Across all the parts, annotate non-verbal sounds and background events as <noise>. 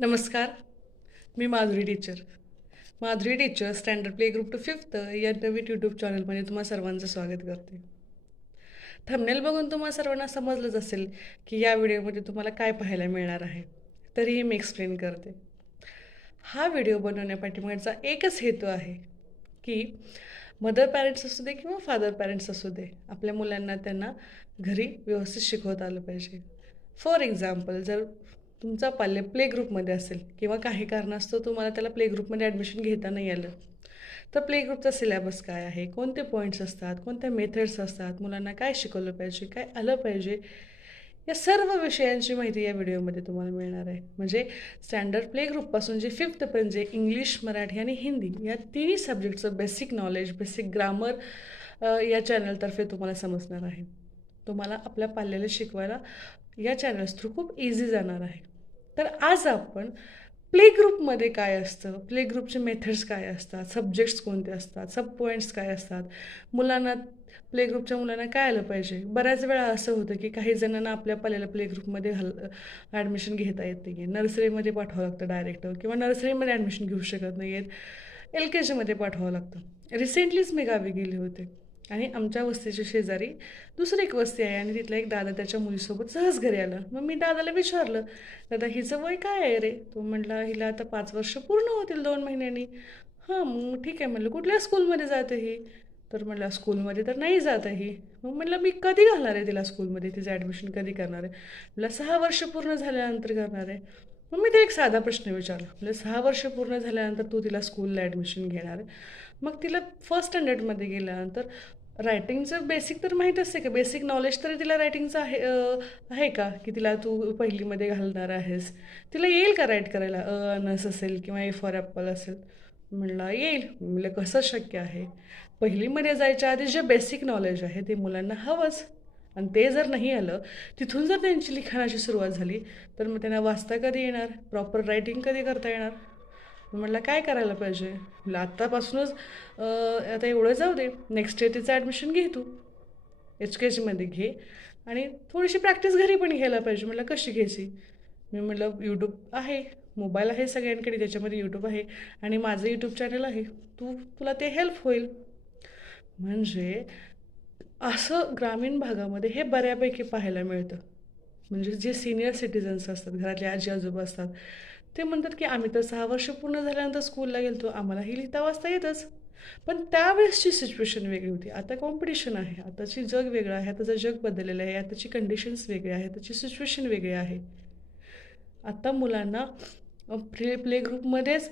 नमस्कार. मी Madhuri teacher. Madhuri teacher standard play group to fifth या नवीन यूट्यूब चॅनलमध्ये तुम्हा सर्वांचं स्वागत करते. थंबनेल बघून तुम्हा सर्वांना समजलंच असेल की या व्हिडिओमध्ये तुम्हाला काय पाहायला मिळणार आहे तरीही मी एक्सप्लेन करते. हा व्हिडिओ बनवण्यापाठीमागचा एकच हेतू आहे की मदर पॅरेंट्स असू दे किंवा फादर पॅरेंट्स असू दे आपल्या मुलांना त्यांना घरी व्यवस्थित शिकवता आलं पाहिजे. फॉर एक्झाम्पल जर तुमचा पाल्य प्ले ग्रुपमध्ये असेल किंवा काही कारणास्तव तुम्हाला त्याला प्ले ग्रुपमध्ये ॲडमिशन घेता नाही आलं तर प्ले ग्रुपचा सिलेबस काय आहे? कोणते पॉईंट्स असतात? कोणत्या मेथड्स असतात? मुलांना काय शिकवलं पाहिजे? काय आलं पाहिजे? या सर्व विषयांची माहिती या व्हिडिओमध्ये तुम्हाला मिळणार आहे. म्हणजे स्टँडर्ड प्ले ग्रुपपासून जे फिफ्थपर्यंत जे इंग्लिश मराठी आणि हिंदी या तिन्ही सब्जेक्टचं बेसिक नॉलेज बेसिक ग्रामर या चॅनलतर्फे तुम्हाला समजणार आहे. तुम्हाला आपल्या पाल्याला शिकवायला या चॅनल्स थ्रू खूप इझी जाणार आहे. तर आज आपण प्ले ग्रुपमध्ये काय असतं? प्ले ग्रुपचे मेथड्स काय असतात? सब्जेक्ट्स कोणते असतात? सब पॉईंट्स काय असतात? मुलांना प्ले ग्रुपच्या मुलांना काय आलं पाहिजे? बऱ्याच वेळा असं होतं की काही जणांना आपल्या पाल्याला प्ले ग्रुपमध्ये हल ॲडमिशन घेता येत नाही आहे नर्सरीमध्ये पाठवावं लागतं डायरेक्ट किंवा नर्सरीमध्ये ॲडमिशन घेऊ शकत नाही आहेत एल के जीमध्ये पाठवावं लागतं. रिसेंटलीच मी गावी गेले होते. आणि आमच्या वस्तीच्या शेजारी दुसरी एक वस्ती आहे आणि तिथला एक दादा त्याच्या मुलीसोबत सहज घरी आलं. मग मी दादाला विचारलं दादा हिचं वय काय आहे रे? तो म्हटला हिला आता पाच वर्ष पूर्ण होतील दोन महिन्यांनी. हां मग ठीक आहे म्हटलं कुठल्या स्कूलमध्ये जाते ही? तर म्हटलं स्कूलमध्ये तर नाही जात आहे ही. मग म्हटलं मी कधी घालणार आहे तिला स्कूलमध्ये? तिचं ॲडमिशन कधी करणार आहे? म्हटलं सहा वर्ष पूर्ण झाल्यानंतर करणार आहे. मग मी ते एक साधा प्रश्न विचारला म्हणजे सहा वर्ष पूर्ण झाल्यानंतर तू तिला स्कूलला ॲडमिशन घेणार आहे? मग तिला फर्स्ट स्टँडर्डमध्ये गेल्यानंतर रायटिंगचं बेसिक तर माहीत असते का? बेसिक नॉलेज तरी तिला रायटिंगचं आहे आहे का? की तिला तू पहिलीमध्ये घालणार आहेस. तिला येईल का राईट करायला? अ अनस असेल किंवा ए फॉर ॲपल असेल. म्हणला येईल. म्हणलं कसं शक्य आहे? पहिलीमध्ये जायच्या आधी जे बेसिक नॉलेज आहे ते मुलांना हवंच. आणि ते जर नाही आलं तिथून जर त्यांची लिखाणाची सुरुवात झाली तर मग त्यांना वाचता कधी येणार? प्रॉपर रायटिंग कधी करता येणार? म्हटलं काय करायला पाहिजे? म्हटलं आत्तापासूनच आता एवढं जाऊ दे. नेक्स्ट इयर तिचं ॲडमिशन घे तू. एच के जीमध्ये घे. आणि थोडीशी प्रॅक्टिस घरी पण घ्यायला पाहिजे. म्हटलं कशी घ्यायची? मी म्हटलं यूट्यूब आहे. मोबाईल आहे सगळ्यांकडे त्याच्यामध्ये यूट्यूब आहे. आणि माझं यूट्यूब चॅनल आहे. तू तुला ते हेल्प होईल. म्हणजे असं ग्रामीण भागामध्ये हे बऱ्यापैकी पाहायला मिळतं. म्हणजे जे सिनियर सिटिझन्स असतात घरातले आजी आजोबा असतात ते म्हणतात की आम्ही तर सहा वर्ष पूर्ण झाल्यानंतर स्कूलला गेलो आम्हालाही लिहिता वाचता येतच. पण त्यावेळेसची सिच्युएशन वेगळी होती. आता कॉम्पिटिशन आहे आताची जग वेगळं आहे आताचं जग बदललेलं आहे आताची कंडिशन्स वेगळी आहे त्याची सिच्युएशन वेगळी आहे. आता मुलांना प्ले प्ले ग्रुपमध्येच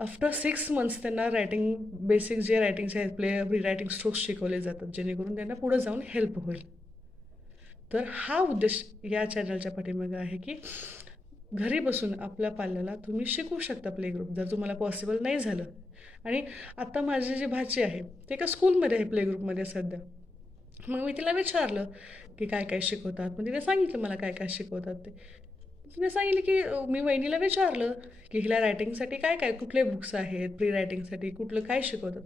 आफ्टर सिक्स मंथ्स त्यांना रायटिंग बेसिक जे रायटिंग्स आहेत प्ले प्री रायटिंग स्ट्रोक्स शिकवले जातात जेणेकरून त्यांना पुढं जाऊन हेल्प होईल. तर हा उद्देश या चॅनलच्या पाठीमागे आहे की घरी बसून आपल्या पाल्याला तुम्ही शिकवू शकता प्ले ग्रुप जर तुम्हाला पॉसिबल नाही झालं. आणि आता माझी जी भाची आहे ते एका स्कूलमध्ये आहे प्ले ग्रुपमध्ये सध्या. मग मी तिला विचारलं की काय काय शिकवतात? मग तिने सांगितलं मला काय काय शिकवतात ते. तिने सांगितलं की मी वहिनीला विचारलं की हिला रायटिंगसाठी काय काय कुठले बुक्स आहेत प्री रायटिंगसाठी कुठलं काय शिकवतात?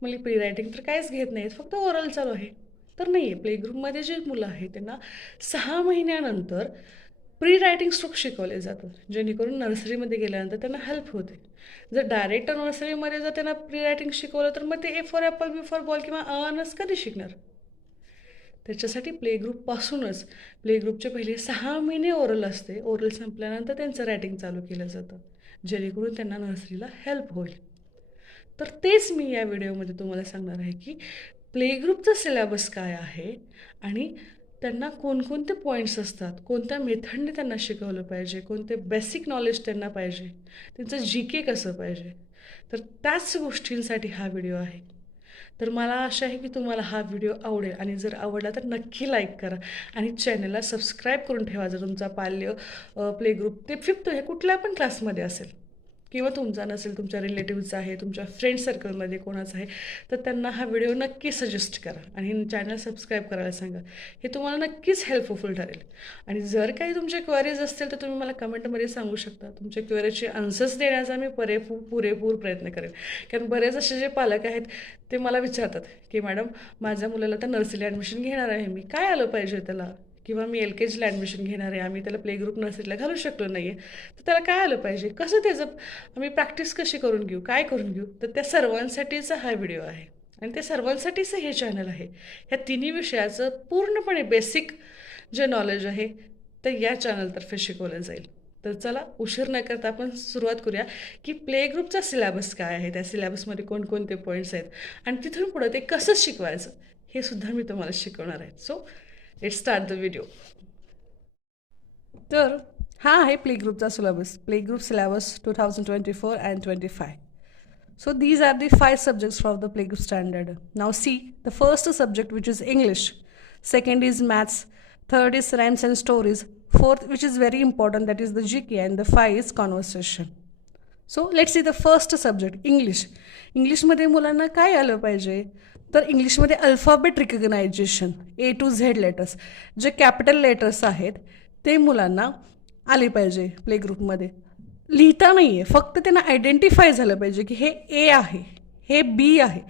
म्हणजे प्री रायटिंग तर काहीच घेत नाहीत फक्त ओरल चालू आहे. तर नाही आहे प्ले ग्रुपमध्ये जे मुलं आहेत त्यांना सहा महिन्यानंतर प्री रायटिंग स्ट्रोक शिकवले जातात. जेणेकरून नर्सरीमध्ये गेल्यानंतर त्यांना हेल्प होते. जर डायरेक्ट नर्सरीमध्ये जर त्यांना प्री रायटिंग शिकवलं तर मग ते A for apple B for ball किंवा अनस कधी शिकणार? त्याच्यासाठी प्ले ग्रुपपासूनच प्ले ग्रुपचे पहिले सहा महिने ओरल असते. ओरल संपल्यानंतर त्यांचं रायटिंग चालू केलं जातं. जेणेकरून त्यांना नर्सरीला हेल्प होईल. तर तेच मी या व्हिडिओमध्ये तुम्हाला सांगणार आहे की प्ले ग्रुपचं सिलेबस काय आहे आणि त्यांना कोणकोणते पॉईंट्स असतात? कोणत्या मेथडने त्यांना शिकवलं पाहिजे? कोणते बेसिक नॉलेज त्यांना पाहिजे? त्यांचं जी के कसं पाहिजे? तर त्याच गोष्टींसाठी हा व्हिडिओ आहे. तर मला आशा आहे की तुम्हाला हा व्हिडिओ आवडेल आणि जर आवडला तर नक्की लाईक करा आणि चॅनलला सबस्क्राईब करून ठेवा जर तुमचा पाल्य प्ले ग्रुप ते फिफ्थ हे कुठल्या पण क्लासमध्ये असेल. किंवा तुमचा नसेल तुमच्या रिलेटिव्हचा आहे तुमच्या फ्रेंड सर्कलमध्ये कोणाचा आहे तर त्यांना हा व्हिडिओ नक्की सजेस्ट करा आणि चॅनल सबस्क्राईब करायला सांगा. हे तुम्हाला नक्कीच हेल्पफुल ठरेल. आणि जर काही तुमचे क्वेरीज असतील तर तुम्ही मला कमेंटमध्ये सांगू शकता. तुमच्या क्वेरीचे आन्सर्स देण्याचा मी पुरेपूर पुरेपूर प्रयत्न करेन कारण बरेच असे जे पालक आहेत ते मला विचारतात की मॅडम माझ्या मुलाला तर नर्सरी ॲडमिशन घेणार आहे. मी काय आलं पाहिजे त्याला? किंवा मी एल के जीला ॲडमिशन घेणार आहे आम्ही त्याला प्ले ग्रुप नर्सरीला घालू शकलो नाही आहे तर त्याला काय आलं पाहिजे? कसं त्याचं आम्ही प्रॅक्टिस कशी करून घेऊ? काय करून घेऊ? तर त्या सर्वांसाठीचा हा व्हिडिओ आहे. आणि त्या सर्वांसाठीचं हे चॅनल आहे. ह्या तिन्ही विषयाचं पूर्णपणे बेसिक जे नॉलेज आहे ते या चॅनलतर्फे शिकवलं जाईल. तर चला उशीर न करता आपण सुरुवात करूया की प्ले ग्रुपचा सिलॅबस काय आहे? त्या सिलॅबसमध्ये कोणकोणते पॉईंट्स आहेत? आणि तिथून पुढं ते कसं शिकवायचं? हे सुद्धा मी तुम्हाला शिकवणार आहे. So let's start the video तर हा आहे प्ले ग्रुपचा syllabus play group syllabus two thousand twenty four and twenty five so these are the five subjects for the play group standard now see the first subject which is English second is maths third is rhymes and stories fourth which is very important that is the G K and the five is conversation so let's see the first subject English इंग्लिशमध्ये मुलांना काय आलं पाहिजे? तर इंग्लिशमध्ये alphabet recognization A to Z letters जे capital letters आहेत ते मुलांना आले पाहिजे प्ले ग्रुपमध्ये लिहिता नाही आहे फक्त त्यांना आयडेंटिफाय झालं पाहिजे की हे ए आहे हे बी आहे.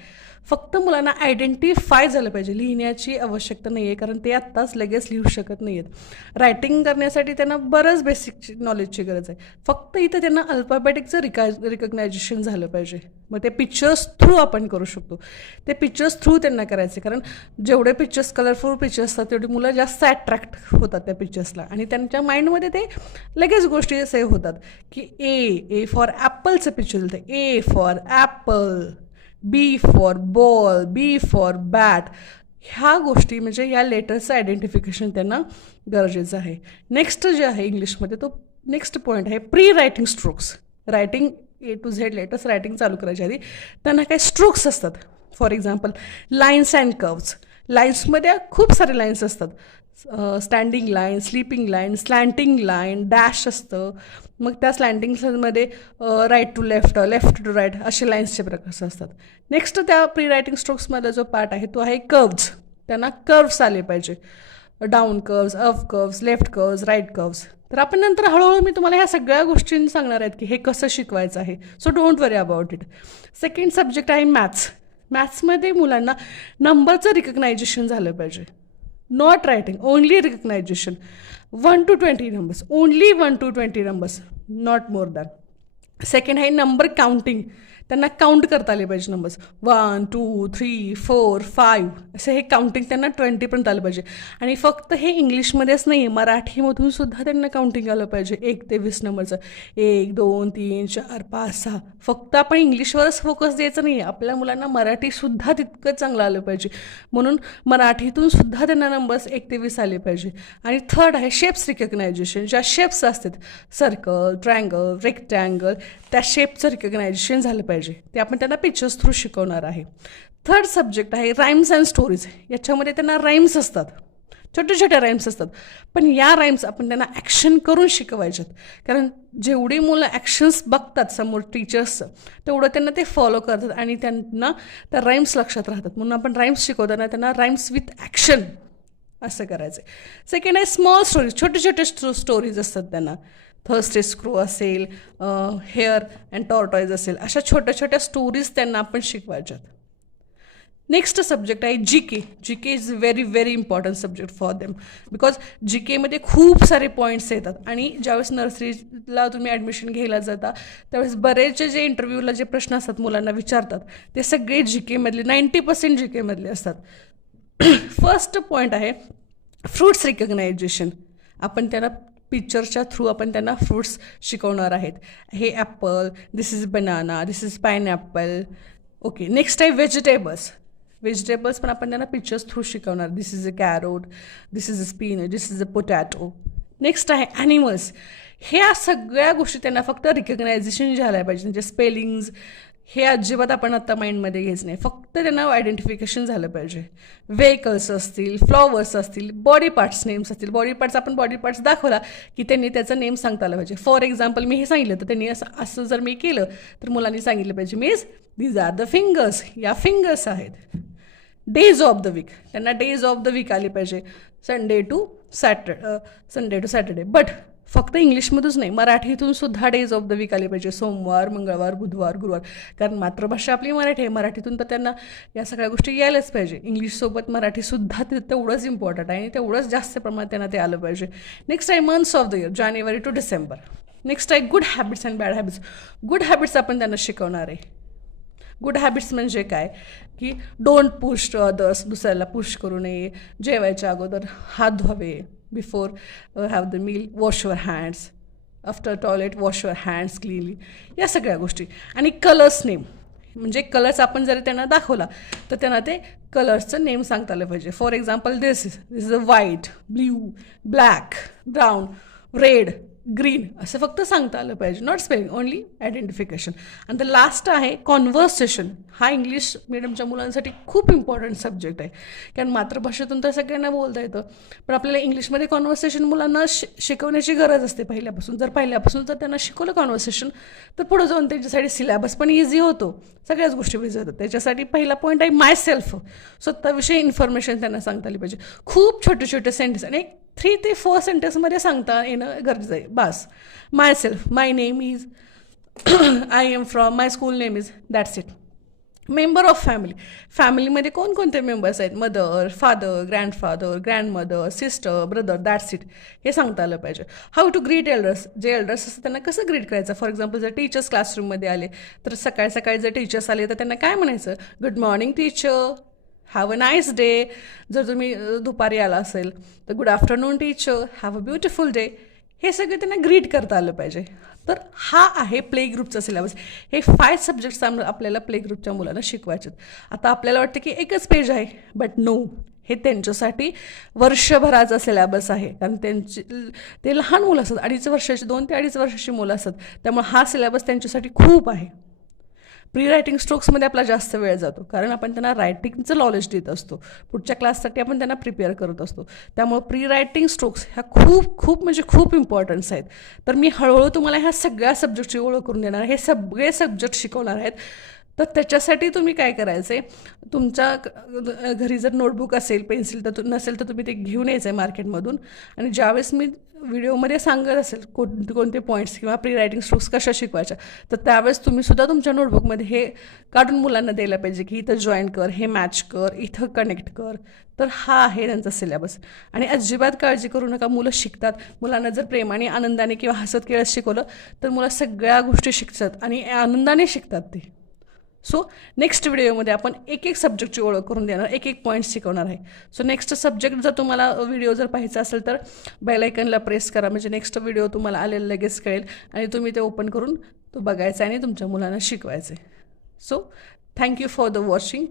फक्त मुलांना आयडेंटिफाय झालं पाहिजे. लिहिण्याची आवश्यकता नाही आहे कारण ते आत्ताच लगेच लिहू शकत नाही आहेत रायटिंग करण्यासाठी त्यांना बरंच बेसिक नॉलेजची गरज आहे. फक्त इथं त्यांना अल्फाबॅटिकचं रिका रिकग्नायझेशन झालं पाहिजे. मग ते पिक्चर्स थ्रू आपण करू शकतो. ते पिक्चर्स थ्रू त्यांना करायचे कारण जेवढे पिक्चर्स कलरफुल पिक्चर्स असतात तेवढी मुलं जास्त अट्रॅक्ट होतात त्या पिक्चर्सला आणि त्यांच्या माइंडमध्ये ते लगेच गोष्टी सेव्ह होतात की ए ए फॉर ॲपलचं पिक्चर दिलं A for apple B for ball B for bat ह्या गोष्टी म्हणजे या लेटर्सचं आयडेंटिफिकेशन त्यांना गरजेचं आहे. नेक्स्ट जे आहे इंग्लिशमध्ये तो नेक्स्ट पॉईंट आहे pre writing strokes writing A to Z letters writing चालू करायच्या आधी त्यांना काही स्ट्रोक्स असतात. For example lines and curves लाईन्समध्ये खूप सारे लाईन्स असतात. Standing line sleeping line slanting line dash असतं. मग त्या स्लँटिंगमध्ये right to left left to right असे लाईन्सचे प्रकार असतात. नेक्स्ट त्या प्री रायटिंग स्ट्रोक्समधला जो पार्ट आहे तो आहे कर्व्ज त्यांना कर्व्स आले पाहिजे. Down curves up curves left curves right curves तर आपण नंतर हळूहळू मी तुम्हाला ह्या सगळ्या गोष्टी सांगणार आहेत की हे कसं शिकवायचं आहे. So don't worry about it second subject आहे मॅथ्स मॅथ्समध्ये मुलांना नंबरचं रिकग्नायझेशन झालं पाहिजे. not writing only recognition. 1 to 20 numbers only 1 to 20 numbers not more than. Second hand number counting. त्यांना काउंट करता आले पाहिजे numbers one two three four five असे हे काउंटिंग त्यांना ट्वेंटीपर्यंत आलं पाहिजे. आणि फक्त हे इंग्लिशमध्येच नाही आहे मराठीमधून सुद्धा त्यांना काउंटिंग आलं पाहिजे. एक ते वीस नंबरचं एक दोन तीन चार पाच सहा. फक्त आपण इंग्लिशवरच फोकस द्यायचं नाही आहे आपल्या मुलांना मराठीसुद्धा तितकं चांगलं आलं पाहिजे. म्हणून मराठीतून सुद्धा त्यांना नंबर्स एक ते वीस आले पाहिजे. आणि थर्ड आहे शेप्स रिकग्नायझेशन ज्या शेप्स असतात सर्कल ट्रायंगल रेक्टँगल त्या शेपचं रिकग्नायझेशन झालं पाहिजे. ते आपण त्यांना पिक्चर्स थ्रू शिकवणार आहे. थर्ड सब्जेक्ट आहे राईम्स अँड स्टोरीज याच्यामध्ये त्यांना राईम्स असतात. छोटे छोटे राईम्स असतात. पण या राईम्स आपण त्यांना ॲक्शन करून शिकवायच्यात कारण जेवढी मुलं ॲक्शन्स बघतात समोर टीचर्सचं तेवढं त्यांना ते फॉलो करतात आणि त्यांना त्या राईम्स लक्षात राहतात. म्हणून आपण राईम्स शिकवताना त्यांना राईम्स विथ ॲक्शन असं करायचं आहे सेकंड आहे स्मॉल स्टोरीज छोटे छोटे स्टो स्टोरीज असतात त्यांना. थर्स्टे स्क्रू असेल हेअर अँड टॉर्टॉईज असेल अशा छोट्या छोट्या स्टोरीज त्यांना आपण शिकवायच्यात. नेक्स्ट सब्जेक्ट आहे G K G K is very very important subject for them because G केमध्ये खूप सारे पॉईंट्स येतात. आणि ज्यावेळेस नर्सरीला तुम्ही ॲडमिशन घ्यायला जाता त्यावेळेस बरेचसे जे इंटरव्ह्यूला जे प्रश्न असतात मुलांना विचारतात ते सगळे जी केमधले नाईंटी पर्सेंट जी केमधले असतात. <clears throat> फर्स्ट पॉईंट आहे फ्रूट्स रिकग्नायझेशन आपण त्याला पिक्चरच्या थ्रू आपण त्यांना फ्रूट्स शिकवणार आहेत. हे apple this is banana this is pineapple okay next आहे व्हेजिटेबल्स व्हेजिटेबल्स पण आपण त्यांना पिक्चर्स थ्रू शिकवणार. This is a carrot this is a spin this is a potato next आहे ॲनिमल्स ह्या सगळ्या गोष्टी त्यांना फक्त रिकग्नायझेशन झाल्या पाहिजे. म्हणजे स्पेलिंग्ज हे अजिबात आपण आत्ता माइंडमध्ये घ्यायचं नाही. फक्त त्यांना आयडेंटिफिकेशन झालं पाहिजे. व्हेकल्स असतील फ्लॉवर्स असतील बॉडी पार्ट्स नेम्स असतील. बॉडी पार्ट्स आपण बॉडी पार्ट्स दाखवला की त्यांनी त्याचं नेम सांगता आलं पाहिजे. फॉर एक्झाम्पल मी हे सांगितलं तर त्यांनी असं असं जर मी केलं तर मुलांनी सांगितलं पाहिजे means these are the fingers या फिंगर्स आहेत. डेज ऑफ द वीक त्यांना डेज ऑफ द वीक आले पाहिजे. Sunday to Satur Sunday to Saturday but फक्त इंग्लिशमधूनच नाही मराठीतून सुद्धा डेज ऑफ द वीक आले पाहिजे. सोमवार मंगळवार बुधवार गुरुवार. कारण मातृभाषा आपली मराठी आहे. मराठीतून तर त्यांना या सगळ्या गोष्टी यायलाच पाहिजे. इंग्लिशसोबत मराठीसुद्धा ते तेवढंच इम्पॉर्टंट आहे आणि तेवढंच जास्त प्रमाणात त्यांना ते आलं पाहिजे. नेक्स्ट आहे months of the year January to December next आहे good habits and bad habits good habits आपण त्यांना शिकवणार आहे. गुड हॅबिट्स म्हणजे काय? की डोंट पुश टू अदर्स दुसऱ्याला पुश करू नये. जेवायच्या अगोदर हात धुवावे. Before have the meal wash your hands after toilet wash your hands cleanly या सगळ्या गोष्टी. आणि कलर्स नेम म्हणजे कलर्स आपण जर त्यांना दाखवला तर त्यांना ते कलर्सचं नेम सांगता आलं पाहिजे. For example this is this is a white blue black brown red green असं फक्त सांगता आलं पाहिजे. नॉट स्पेलिंग ओनली आयडेंटिफिकेशन आणि द लास्ट आहे कॉन्व्हर्सेशन हा इंग्लिश मिडियमच्या मुलांसाठी खूप इम्पॉर्टंट सब्जेक्ट आहे. कारण मातृभाषेतून तर सगळ्यांना बोलता येतं. पण आपल्याला इंग्लिशमध्ये कॉन्व्हर्सेशन मुलांना शि शिकवण्याची गरज असते पहिल्यापासून. जर पहिल्यापासून जर त्यांना शिकवलं कॉन्व्हर्सेशन तर पुढे जाऊन त्यांच्यासाठी सिलेबस पण इझी होतो. सगळ्याच गोष्टी इझी होतात. त्याच्यासाठी पहिला पॉईंट आहे माय सेल्फ स्वतःविषयी इन्फॉर्मेशन त्यांना सांगता आली पाहिजे. खूप छोटे छोटे सेंटेन्स आणि एक थ्री ते फोर सेंटेन्समध्ये सांगता येणं गरजेचं आहे. बस. Myself my name is I am from my school name is that's it member of family फॅमिलीमध्ये कोणकोणते मेंबर्स आहेत? Mother father grandfather grandmother sister brother that's it हे सांगता आलं पाहिजे. हाऊ टू ग्रीट एल्डर्स जे एल्डर्स असतात त्यांना कसं ग्रीट करायचं? फॉर एक्झाम्पल जर टीचर्स क्लासरूममध्ये आले तर सकाळी सकाळी जर टीचर्स आले तर त्यांना काय म्हणायचं? Good morning teacher have a nice day जर तुम्ही दुपारी आला असेल तर good afternoon teacher have a beautiful day हे सगळं त्यांना ग्रीट करता आलं पाहिजे. तर हा आहे प्ले ग्रुपचा सिलेबस हे फाय सब्जेक्ट्स आपल्याला प्ले ग्रुपच्या मुलांना शिकवायचे आता आपल्याला वाटतं की एकच पेज आहे बट नो हे त्यांच्यासाठी वर्षभराचा सिलेबस आहे. कारण त्यांची ते लहान मुलं असतात. अडीच वर्षाची दोन ते अडीच वर्षाची मुलं असतात. त्यामुळे हा सिलेबस त्यांच्यासाठी खूप आहे. प्री रायटिंग स्ट्रोक्समध्ये आपला जास्त वेळ जातो. कारण आपण त्यांना रायटिंगचं नॉलेज देत असतो. पुढच्या क्लाससाठी आपण त्यांना प्रिपेअर करत असतो. त्यामुळे प्री रायटिंग स्ट्रोक्स ह्या खूप खूप म्हणजे खूप इम्पॉर्टन्स आहेत. तर मी हळूहळू तुम्हाला ह्या सगळ्या सब्जेक्टची ओळख करून देणार हे सगळे सब्जेक्ट शिकवणार आहेत. तर त्याच्यासाठी तुम्ही काय करायचं आहे? तुमच्या घरी जर नोटबुक असेल पेन्सिल तर नसेल तर तुम्ही ते घेऊन यायचं आहे मार्केटमधून. आणि ज्यावेळेस मी व्हिडिओमध्ये सांगत असेल कोणते कोणते पॉईंट्स किंवा प्री रायटिंग स्ट्रोक्स कशा शिकवायच्या तर त्यावेळेस तुम्ही सुद्धा तुमच्या नोटबुकमध्ये हे काढून मुलांना द्यायला पाहिजे की इथं जॉईन कर हे मॅच कर इथं कनेक्ट कर. तर हा आहे त्यांचा सिलेबस आणि अजिबात काळजी करू नका मुलं शिकतात. मुलांना जर प्रेमाने आनंदाने किंवा हसत खेळत शिकवलं तर मुलं सगळ्या गोष्टी शिकतात आणि आनंदाने शिकतात ते. सो नेक्स्ट व्हिडिओमध्ये आपण एक एक सब्जेक्टची ओळख करून देणार एक एक पॉईंट शिकवणार आहे. सो नेक्स्ट सब्जेक्ट जर तुम्हाला व्हिडिओ जर पाहायचा असेल तर बेलायकनला प्रेस करा. म्हणजे नेक्स्ट व्हिडिओ तुम्हाला आलेला लगेच कळेल आणि तुम्ही ते ओपन करून तो बघायचा आणि तुमच्या मुलांना शिकवायचे so thank you for the watching